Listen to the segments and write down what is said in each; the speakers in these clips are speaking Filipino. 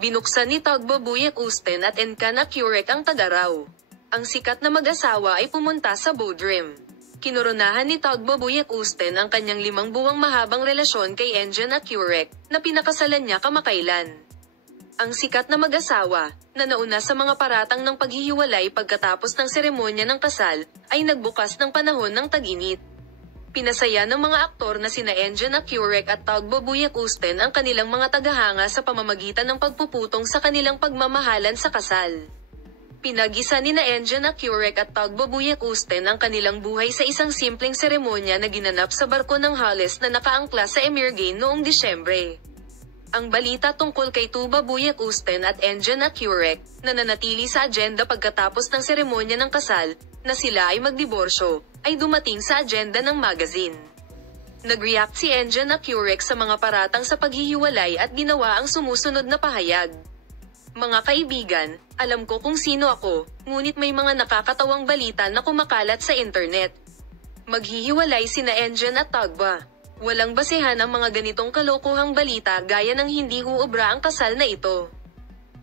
Binuksan ni Tagbo Buyek Usten at Encana Curec ang Tagaraw. Ang sikat na mag-asawa ay pumunta sa Bodrum. Kinoronahan ni Tagbo Buyek Usten ang kanyang 5 buwang mahabang relasyon kay Encana Curec, na pinakasalan niya kamakailan. Ang sikat na mag-asawa, na nauna sa mga paratang ng paghihiwalay pagkatapos ng seremonya ng kasal, ay nagbukas ng panahon ng tag-init. Pinasaya ng mga aktor na sina Encana Curec at Tagbo Buyek Usten ang kanilang mga tagahanga sa pamamagitan ng pagpuputong sa kanilang pagmamahalan sa kasal. Pinag-isa ni na Encana Curec at Tagbo Buyek Usten ang kanilang buhay sa isang simpleng seremonya na ginanap sa barko ng Hales na nakaangkla sa Emirgane noong Disyembre. Ang balita tungkol kay Tuba Buyek Usten at Encana Curec, na nanatili sa agenda pagkatapos ng seremonya ng kasal, na sila ay magdiborsyo, ay dumating sa agenda ng magazine. Nag-react si Encana Curec sa mga paratang sa paghihiwalay at ginawa ang sumusunod na pahayag. Mga kaibigan, alam ko kung sino ako, ngunit may mga nakakatawang balita na kumakalat sa internet. Maghihiwalay sina Encana at Tagba. Walang basehan ang mga ganitong kalokohang balita gaya ng hindi huobra ang kasal na ito.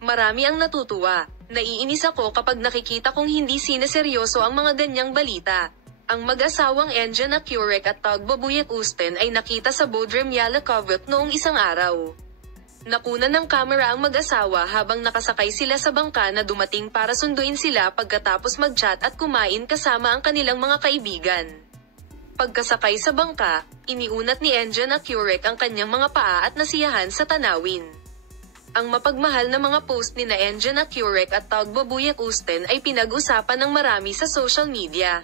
Marami ang natutuwa. Naiinis ako kapag nakikita kong hindi sineseryoso ang mga ganyang balita. Ang mag-asawang Encana Curec at Tagbo Buyek Usten ay nakita sa Bodrum Yalıkavak noong isang araw. Nakunan ng kamera ang mag-asawa habang nakasakay sila sa bangka na dumating para sunduin sila pagkatapos mag-chat at kumain kasama ang kanilang mga kaibigan. Pagkasakay sa bangka, iniunat ni Encana Curec ang kanyang mga paa at nasiyahan sa tanawin. Ang mapagmahal na mga post ni na Encana Curec at Tagbo Buyek Usten ay pinag-usapan ng marami sa social media.